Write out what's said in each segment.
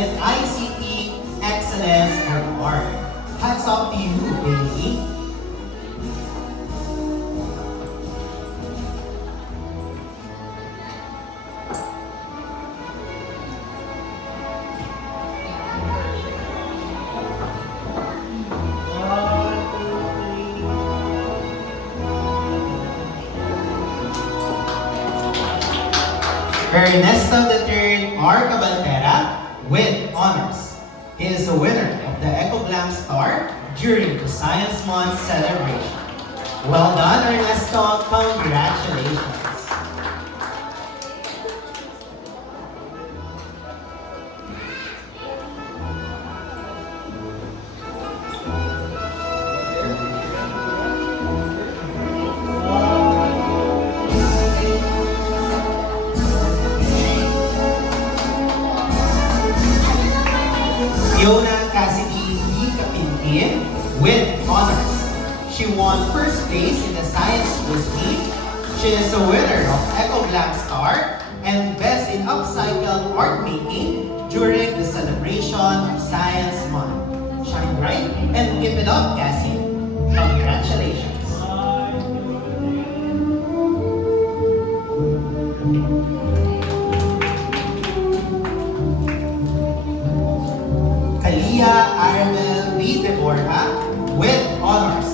and ICT Excellence Award. Hats off to you, Bailey. Ernesto III R. Cabaltera with honors. He is a winner of the EcoGlam Star during the Science Month celebration. Well done, Ernesto. Congratulations. Fiona Cassidy D. Kapintin with honors. She won first place in the Science Quiz Meet. She is a winner of EcoGlam Star and Best in Upcycled Art Making during the celebration of Science Month. Shine bright and keep it up, Cassie. Congratulations. Kalia Arabel V. Deborah with honors.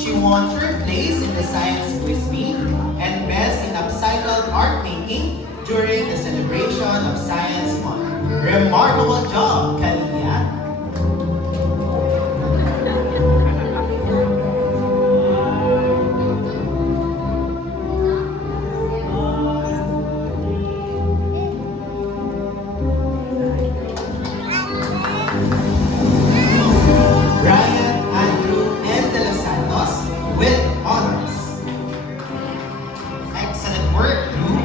She won third place in the Science Quiz Meet and Best in Upcycled Art Making during the celebration of Science Month. Remarkable job, Kalia. Brian Andrew N. De Los Santos with honors. Excellent work, Drew.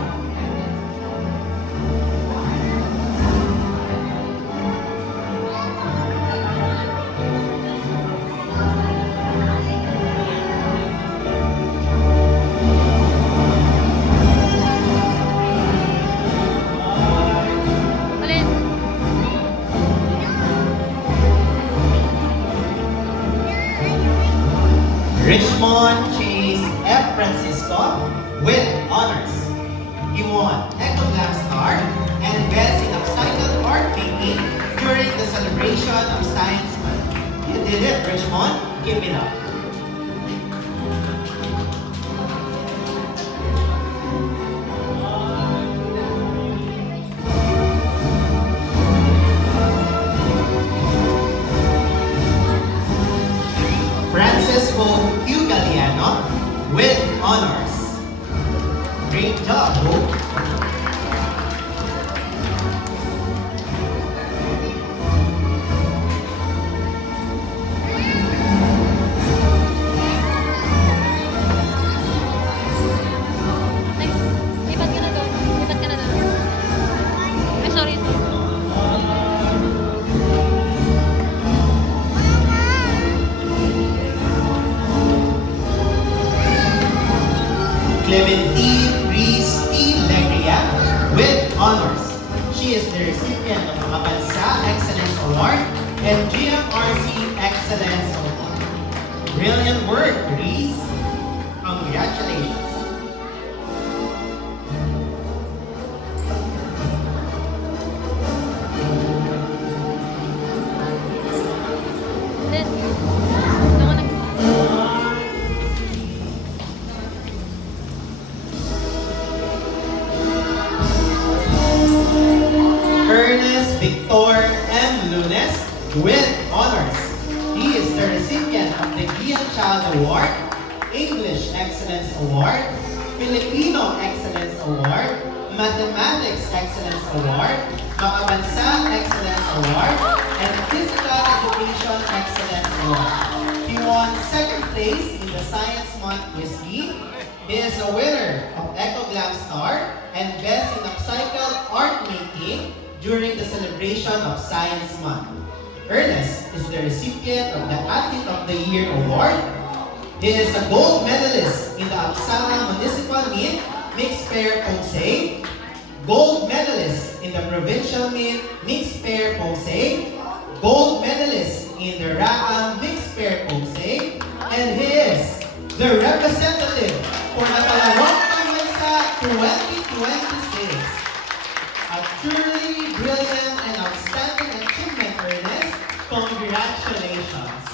Alin? Richmond Chase F. Francisco with honors. He won EcoGlam Star and Best in Upcycled Art Making during the celebration of Science Month. You did it, Richmond. Give it up. Francisco Q. Galliano with honors. Great job, Hope. Ay, lipat ka na doon. Lipat ka na doon. Ay, sorry. Clementine Reese T. Legria with honors. She is the recipient of the Mabansa Excellence Award and GMRC Excellence Award. Brilliant work, Reese. Congratulations. Then, doon ka nag... Ernest Victor M. Lunes with honors. He is the recipient of the Gian Child Award, English Excellence Award, Filipino Excellence Award, Mathematics Excellence Award, Makabansa Excellence Award, and Physical Education Excellence Award. He won second place in the Science Month Quiz Meet. He is a winner of EcoGlam Star and Best in Upcycled Art Making during the celebration of Science Month. Ernest is the recipient of the Athlete of the Year Award. He is a gold medalist in the Apsara Municipal Meet Mixed Pair Konsei, gold medalist in the provincial mixed pair pose, gold medalist in the Rakam mixed pair pose, and he is the representative for the Kalawang Pambansa 2026. A truly brilliant and outstanding achievement, Ernest. Congratulations.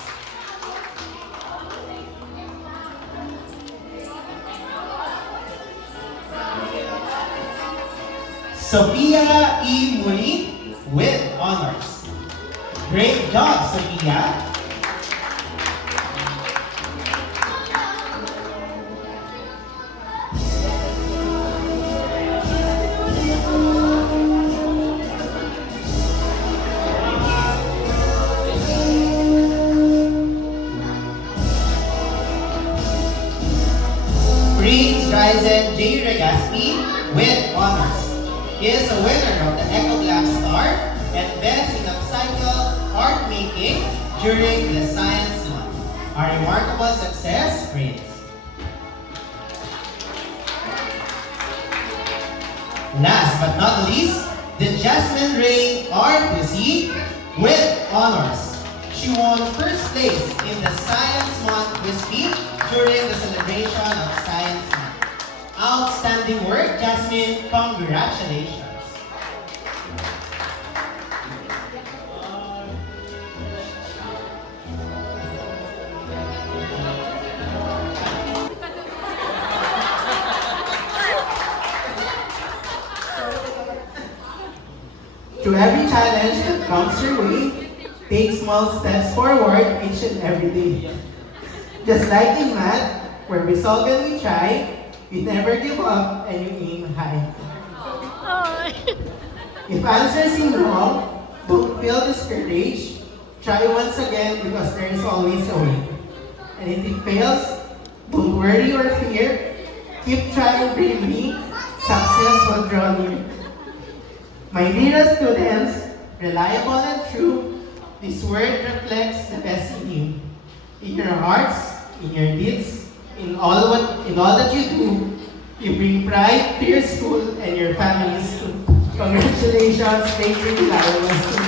Sophia E. Muni with honors. Great job, Sophia. Prince Ryzen J. Regaspi with honors. He is a winner of the Echo Black Star and Best in Upcycle Art Making during the Science Month. A remarkable success, Prince. Last but not least, the Jasmine Ray Art Quiz with honors. She won first place in the Science Month Quiz during the celebration of Science Month. Outstanding work, Jasmine. Congratulations. To every challenge that comes your way, take small steps forward each and every day. Just like in math, where we solve and we try, we never give up and you aim high. If answers seem wrong, don't feel discouraged. Try once again because there is always a way. And if it fails, don't worry or fear. Keep trying bravely. Success will draw near. My dear students, reliable and true, this word reflects the best in you. In your hearts, in your deeds, in all that you do, you bring pride to your school and your families too. Congratulations, thank you, reliable students.